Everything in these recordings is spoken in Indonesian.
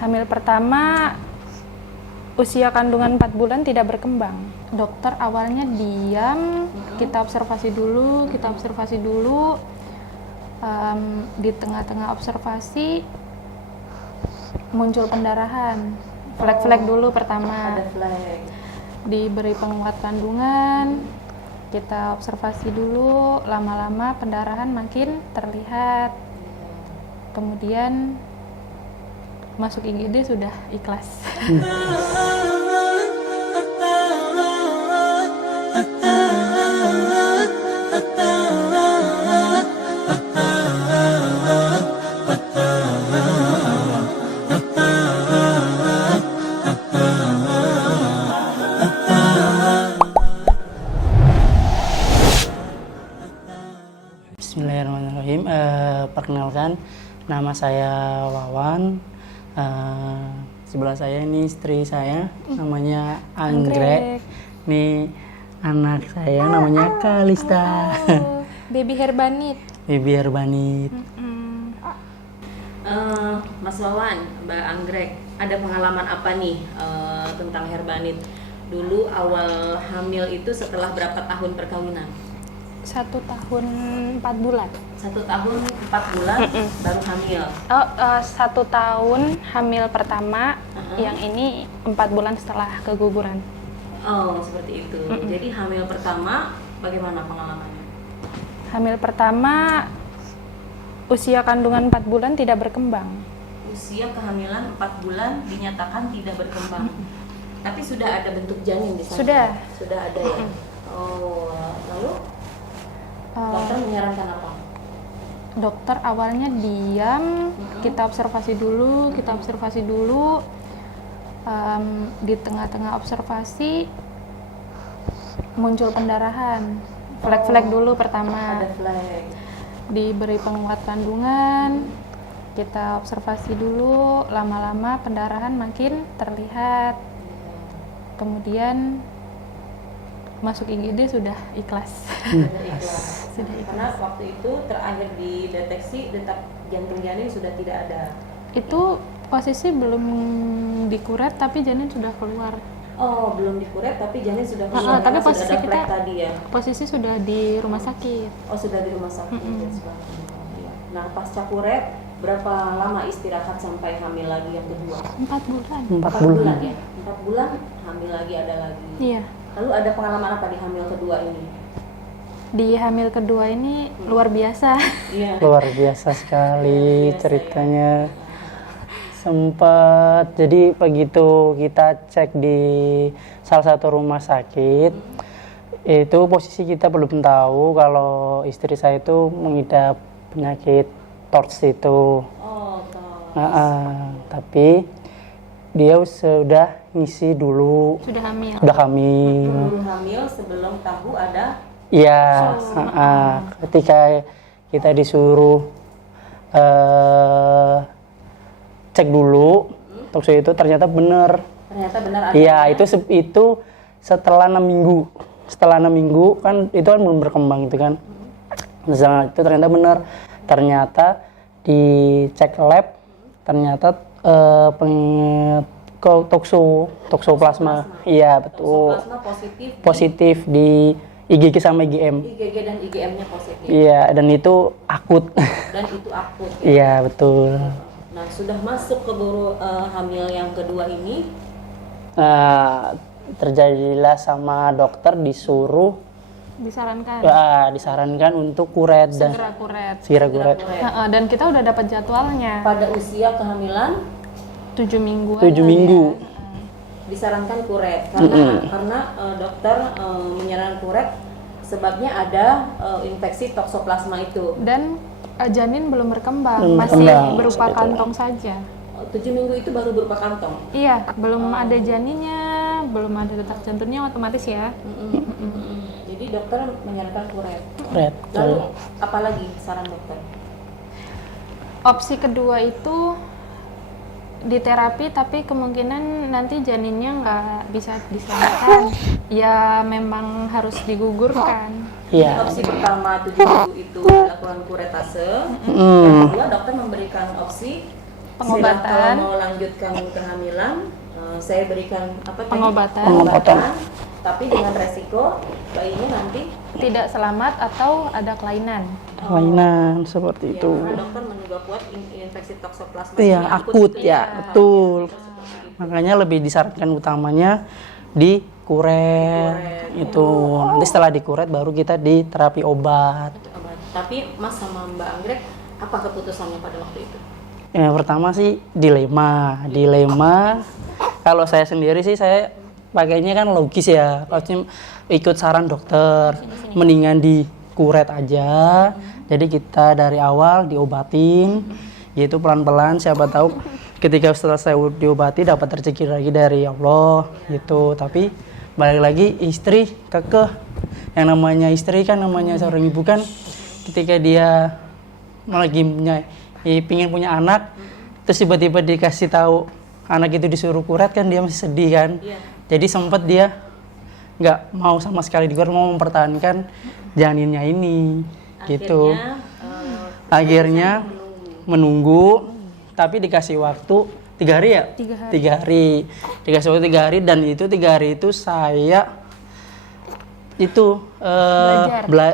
Hamil pertama, usia kandungan 4 bulan tidak berkembang. Dokter awalnya diam, kita observasi dulu. Di tengah-tengah observasi muncul pendarahan. Flek-flek dulu pertama. Ada flek. Diberi penguat kandungan, kita observasi dulu, lama-lama pendarahan makin terlihat. Kemudian masuk IGD sudah ikhlas. Bismillahirrahmanirrahim. Perkenalkan, nama saya Wawan. Sebelah saya ini istri saya, namanya Anggrek. Ini anak saya, namanya Kalista. Oh, baby Herbanit. Baby Herbanit. Mas Wawan, Mbak Anggrek, ada pengalaman apa nih tentang Herbanit? Dulu awal hamil itu setelah berapa tahun perkawinan? 1 tahun 4 bulan. 1 tahun 4 bulan baru hamil. 1 tahun hamil pertama, yang ini 4 bulan setelah keguguran. Oh, seperti itu. Jadi hamil pertama bagaimana pengalamannya? Hamil pertama, usia kandungan 4 bulan tidak berkembang. Usia kehamilan 4 bulan dinyatakan tidak berkembang. Tapi sudah ada bentuk janin di sana. Sudah ada ya. Oh, lalu dokter menyarankan apa? Dokter awalnya diam, kita observasi dulu. Di tengah-tengah observasi muncul pendarahan. Flek-flek dulu pertama. Ada flek. Diberi penguat kandungan, kita observasi dulu, lama-lama pendarahan makin terlihat. Kemudian masuk IGD sudah ikhlas. Sudah ikhlas. Karena waktu itu terakhir dideteksi detak jantung janin sudah tidak ada. Itu posisi belum dikuret tapi janin sudah keluar. Oh, belum dikuret tapi janin sudah keluar. Tapi karena posisi sudah ada kita flek tadi ya. Posisi sudah di rumah sakit. Oh, sudah di rumah sakit dan sebagainya. Iya. Nah, pasca kuret berapa lama istirahat sampai hamil lagi yang kedua? 4 bulan. 4 bulan. Ya. 4 bulan hamil lagi ada lagi. Iya. Lalu ada pengalaman apa di hamil kedua ini? Di hamil kedua ini luar biasa. Iya. Luar biasa sekali Luar biasa, ceritanya. Sempat, jadi begitu kita cek di salah satu rumah sakit, itu posisi kita belum tahu kalau istri saya itu mengidap penyakit TORCH itu. Oh, toh. Tapi dia sudah ngisi dulu, Sudah hamil. sudah hamil. Belum hamil sebelum tahu ada. Iya, ketika kita disuruh cek dulu, tokso itu ternyata benar. Ternyata benar ada. Iya, itu setelah 6 minggu. Setelah 6 minggu kan itu kan belum berkembang itu kan. Misalnya itu ternyata benar. Ternyata dicek lab ternyata toksoplasma. Iya, betul. Toksoplasma Positif di IgG sama IgM. IgG dan IgM-nya positif. Iya, dan itu akut. Dan itu akut. Iya, betul. Nah, sudah masuk ke hamil yang kedua ini. Terjadilah sama dokter disuruh disarankan untuk kuret dan segera kuret. kuret. Dan kita udah dapat jadwalnya. Pada usia kehamilan 7 minggu. 7 minggu. Disarankan kuret karena dokter menyarankan kuret sebabnya ada infeksi toksoplasma itu. Dan janin belum berkembang, Belum masih berkembang, berupa betul. kantong saja. 7 minggu itu baru berupa kantong. Iya, belum ada janinnya, belum ada detak jantungnya, otomatis ya. Jadi dokter menyarankan kuret. Kuret. Lalu apalagi saran dokter? Opsi kedua itu di terapi, tapi kemungkinan nanti janinnya nggak bisa diselamatkan. Ya memang harus digugurkan. Iya. Opsi pertama 7 minggu itu dilakukan kuretase. Yang kedua dokter memberikan opsi Pengobatan. Kalau mau lanjutkan kehamilan, saya berikan apa tadi? Pengobatan. Tapi dengan resiko bayinya nanti Tidak selamat atau ada kelainan. Kelainan seperti itu. karena dokter menduga kuat infeksi toksoplasma Iya, ini akut gitu ya, betul. Makanya lebih disarankan utamanya di kuret itu. Nanti setelah dikuret baru kita di terapi obat. Obat. Tapi Mas sama Mbak Anggrek, apa keputusannya pada waktu itu? Ya, pertama sih dilema. Kalau saya sendiri sih saya pakainya kan logis ya, pasti ikut saran dokter, mendingan dikuret aja. Jadi kita dari awal diobatin, gitu pelan-pelan. Siapa tahu ketika setelah saya diobati dapat rezeki lagi dari Allah, gitu. Tapi balik lagi istri kekeh. Yang namanya istri kan namanya seorang ibu kan, ketika dia lagi pingin punya anak, terus tiba-tiba dikasih tahu anak itu disuruh kuret kan dia masih sedih kan. Jadi sempat dia nggak mau sama sekali dikuret, mau mempertahankan janinnya ini gitu. Akhirnya menunggu, tapi dikasih waktu 3 hari ya? 3 hari. Dikasih waktu 3 hari dan itu 3 hari itu saya itu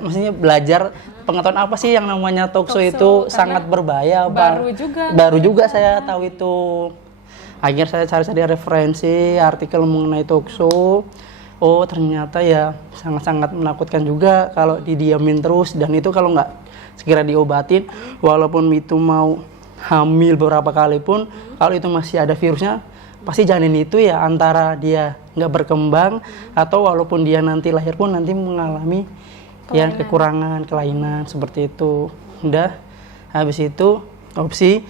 maksudnya belajar pengetahuan apa sih yang namanya tokso itu sangat berbahaya. Baru juga saya tahu itu. Akhirnya saya cari-cari referensi artikel mengenai tokso. Oh ternyata ya sangat-sangat menakutkan juga kalau didiamin terus, dan itu kalau nggak segera diobatin, walaupun itu mau hamil beberapa kali pun, kalau itu masih ada virusnya, pasti janin itu ya antara dia nggak berkembang atau walaupun dia nanti lahir pun nanti mengalami yang kekurangan, kelainan seperti itu. Udah habis itu opsi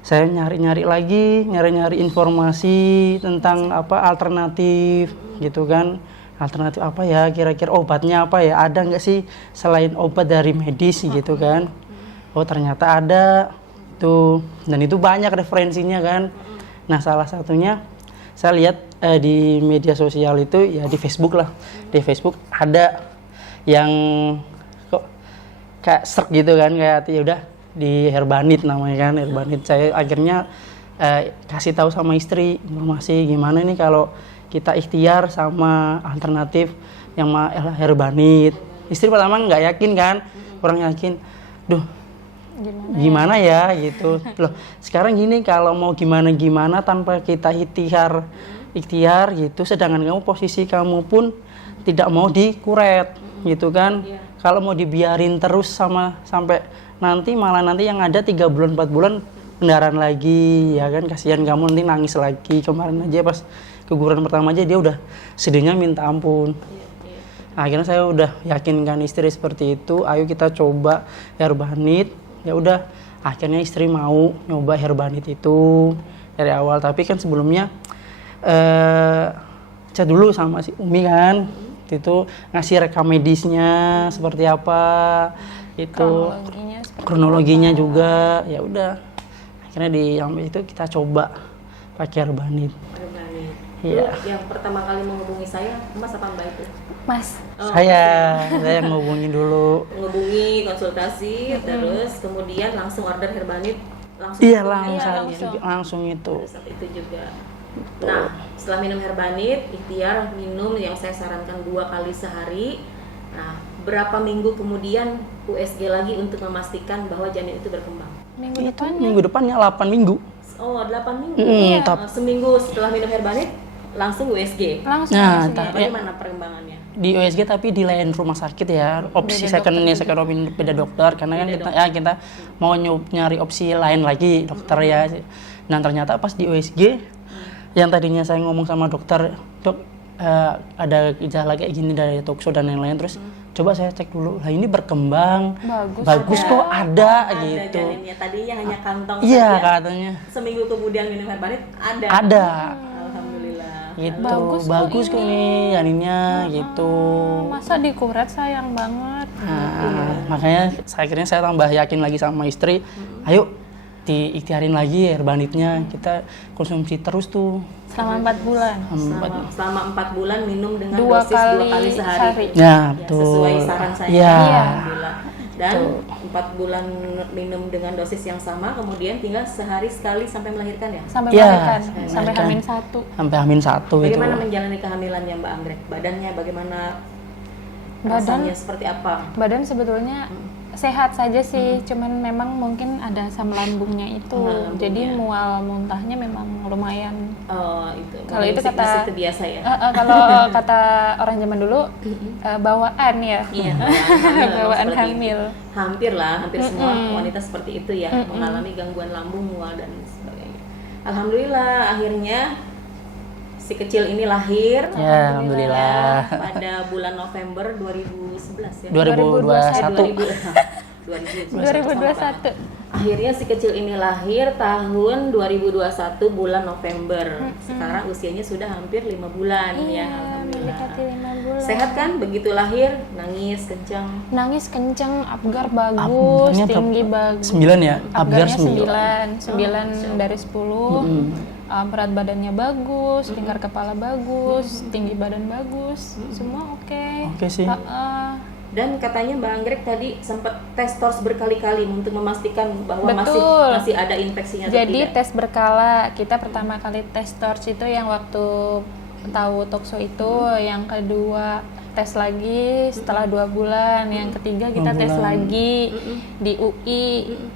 saya nyari-nyari informasi tentang apa alternatif gitu kan. Alternatif apa ya, kira-kira obatnya apa ya, ada nggak sih selain obat dari medis gitu kan. Oh ternyata ada tuh, dan itu banyak referensinya kan. Nah salah satunya saya lihat di media sosial itu ya di Facebook lah. Di Facebook ada yang kok kayak serk gitu kan, kayak ya udah di Herbanit namanya kan, Herbanit. Saya akhirnya kasih tahu sama istri informasi gimana nih kalau kita ikhtiar sama alternatif yang Herbanit. Istri pertama nggak yakin kan, kurang yakin. Duh, gimana ya gitu. Loh, sekarang gini kalau mau gimana tanpa kita ikhtiar gitu, sedangkan posisi kamu pun tidak mau dikuret gitu kan. Kalau mau dibiarin terus sampai nanti malah nanti yang ada 3 bulan 4 bulan pendarahan lagi ya kan, kasihan kamu nanti nangis lagi. Kemarin aja pas keguguran pertama aja dia udah sedihnya minta ampun. Akhirnya saya udah yakinkan istri seperti itu, ayo kita coba Herbanit. Ya udah, akhirnya istri mau nyoba Herbanit itu dari awal. Tapi kan sebelumnya chat dulu sama si Umi kan, itu ngasih rekam medisnya seperti apa, itu kronologinya juga. Ya udah, akhirnya itu kita coba pakai Herbanit. Iya. Yang pertama kali menghubungi saya, Mas apa Mbak itu? Mas. Saya yang ngehubungin dulu. Menghubungi, konsultasi, terus kemudian langsung order Herbanit. Iya langsung itu. Saat itu juga. Nah, setelah minum Herbanit, ikhtiar minum yang saya sarankan 2 kali sehari. Nah, berapa minggu kemudian USG lagi untuk memastikan bahwa janin itu berkembang? Minggu depannya 8 minggu. Oh, 8 minggu. Iya. Seminggu setelah minum Herbanit langsung USG. Nah, bagaimana perkembangannya? Di USG tapi di lain rumah sakit ya. Opsi second opinion beda dokter, karena kan kita mau nyari opsi lain lagi dokter ya. Dan ternyata pas di USG yang tadinya saya ngomong sama dokter, "Dok, ada gejala kayak gini dari tokso dan lain-lain." Terus coba saya cek dulu, lah ini berkembang, bagus kok ada gitu. Janinnya tadinya hanya kantong iya saja. Katanya. Seminggu kemudian minum Herbanit ada. Alhamdulillah. Gitu, bagus kok nih janinnya gitu. Masa dikuret sayang banget. Nah, makanya akhirnya saya tambah yakin lagi sama istri. Ayo diikhtiarin lagi Herbanitnya, kita konsumsi terus tuh. Selama 4 bulan. Selama 4 bulan minum dengan 2 dosis 2 kali sehari. Ya, betul. Sesuai saran saya. Iya. Alhamdulillah. Dan 4 bulan minum dengan dosis yang sama, kemudian tinggal sehari sekali sampai melahirkan ya? Sampai Iya, melahirkan, sampai melahirkan. hamil 1. Sampai hamil 1 itu. Bagaimana menjalani kehamilannya Mbak Anggrek? Badannya bagaimana? Badan- Rasanya seperti apa? Badan sebetulnya sehat saja sih, cuman memang mungkin ada asam lambungnya itu, Lambungnya. jadi mual muntahnya memang lumayan. Oh, itu. Kalau itu Masih kata- terbiasa ya? Kalau kata orang zaman dulu, bawaan ya, Iya, bawaan seperti hamil. itu. Hampir lah, hampir semua wanita seperti itu ya, mengalami gangguan lambung, mual dan sebagainya. Alhamdulillah akhirnya si kecil ini lahir. Ya, alhamdulillah. Pada bulan November 2011 ya. 2021. 2021. Akhirnya si kecil ini lahir tahun 2021 bulan November. Sekarang usianya sudah hampir 5 bulan ya. Iya, Alhamdulillah. mendekati 5 bulan. Sehat kan begitu lahir? Nangis kencang. Nangis kenceng, Apgar bagus, Abgarnya tinggi bagus. 9 ya, Abgar Apgarnya 9. 9 dari 10. Berat badannya bagus, lingkar kepala bagus, tinggi badan bagus, semua oke. Oke sih. Dan katanya Mbak Anggrek tadi sempat tes TORS berkali-kali untuk memastikan bahwa Betul. masih ada infeksinya atau Jadi tidak. tes berkala, kita pertama kali tes TORCH itu yang waktu tahu tokso itu, yang kedua tes lagi setelah 2 bulan, yang ketiga kita 2 tes bulan. lagi di UI,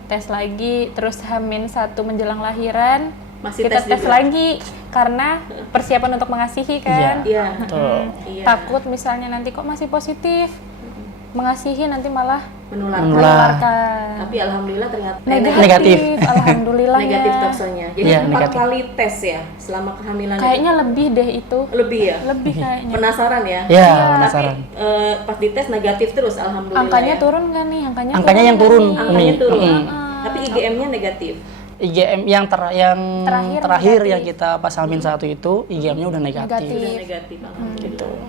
tes lagi, terus H-1 menjelang lahiran Masih kita tes juga? lagi karena persiapan untuk mengasihi kan. Iya. Betul. Iya. Takut misalnya nanti kok masih positif, mengasihi nanti malah Menular. menularkan. Tapi alhamdulillah ternyata Negatif. Alhamdulillah negatif ya. toksonya. Jadi Iya, 4 negatif. kali tes ya selama kehamilan. Kayaknya lebih deh itu. lebih ya. Lebih kayaknya. Penasaran ya? Ya, Tapi penasaran. pas dites negatif terus alhamdulillah. Angkanya ya. turun nggak nih? Angkanya Angkanya yang turun. nggak nih? Angkanya Umi. turun. Mm. Tapi IgM-nya negatif. IgM yang terakhir negatif. yang kita pas hamil 1 itu IgM-nya udah negatif. Negatif. Sudah negatif alhamdulillah.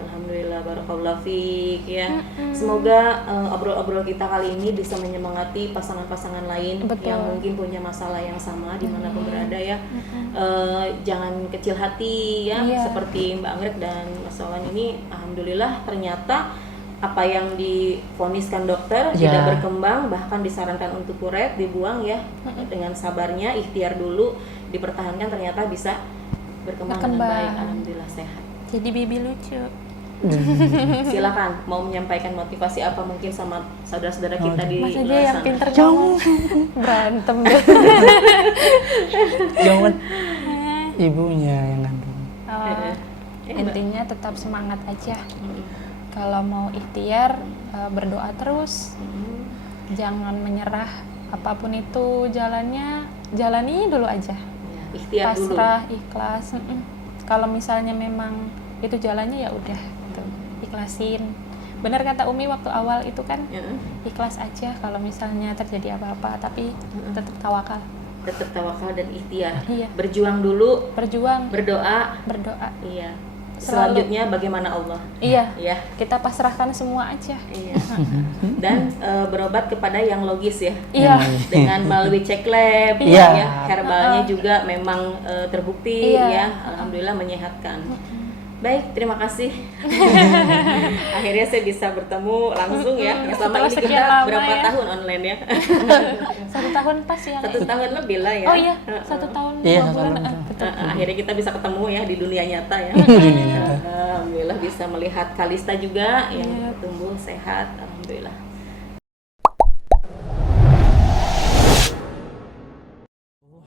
Alhamdulillah barakallahu fiik ya. Semoga obrol-obrol kita kali ini bisa menyemangati pasangan-pasangan lain Betul. yang mungkin punya masalah yang sama dimanapun berada ya. Jangan kecil hati ya, Iya. seperti Mbak Anggrek dan Mas Solan ini. Alhamdulillah ternyata apa yang divoniskan dokter Ya. tidak berkembang, bahkan disarankan untuk kuret, dibuang ya. Dengan sabarnya, ikhtiar dulu, dipertahankan, ternyata bisa berkembang dengan Berkembang. baik. Alhamdulillah sehat. Jadi bibi lucu. Silakan mau menyampaikan motivasi apa mungkin sama saudara-saudara kita di Mas aja luar yang sana. pinter ngomong. Berantem deh. Jangan ibunya yang ngandung. Oh, Ya, intinya tetap semangat aja. Kalau mau ikhtiar, berdoa terus. Jangan menyerah. Apapun itu jalannya, jalani dulu aja. Ya, ikhtiar dulu. Pasrah, ikhlas. Kalau misalnya memang itu jalannya ya udah, gitu. Ikhlasin. Benar kata Umi waktu awal itu kan, Ya, ikhlas aja kalau misalnya terjadi apa-apa, tapi tetap tawakal. tetap tawakal dan ikhtiar. Iya. Berjuang dulu, Berjuang, berdoa. berdoa. Iya. Selalu. Selanjutnya bagaimana Allah? Iya, Ya. kita pasrahkan semua aja. Iya. Dan berobat kepada yang logis ya. Iya. Dengan melalui cek lab, Iya. ya, herbalnya juga memang terbukti Iya. ya, alhamdulillah menyehatkan. Baik, terima kasih. Akhirnya saya bisa bertemu langsung ya. Selama Setelah ini sekian kita lama berapa ya. tahun online ya? 1 tahun pas ya. 1 tahun lebih lah ya. Oh iya, 1 tahun Iya, 2 1 bulan. tahun. Betul. Akhirnya kita bisa ketemu ya di dunia nyata ya. Dunia nyata. Alhamdulillah bisa melihat Kalista juga yang tumbuh sehat. Alhamdulillah.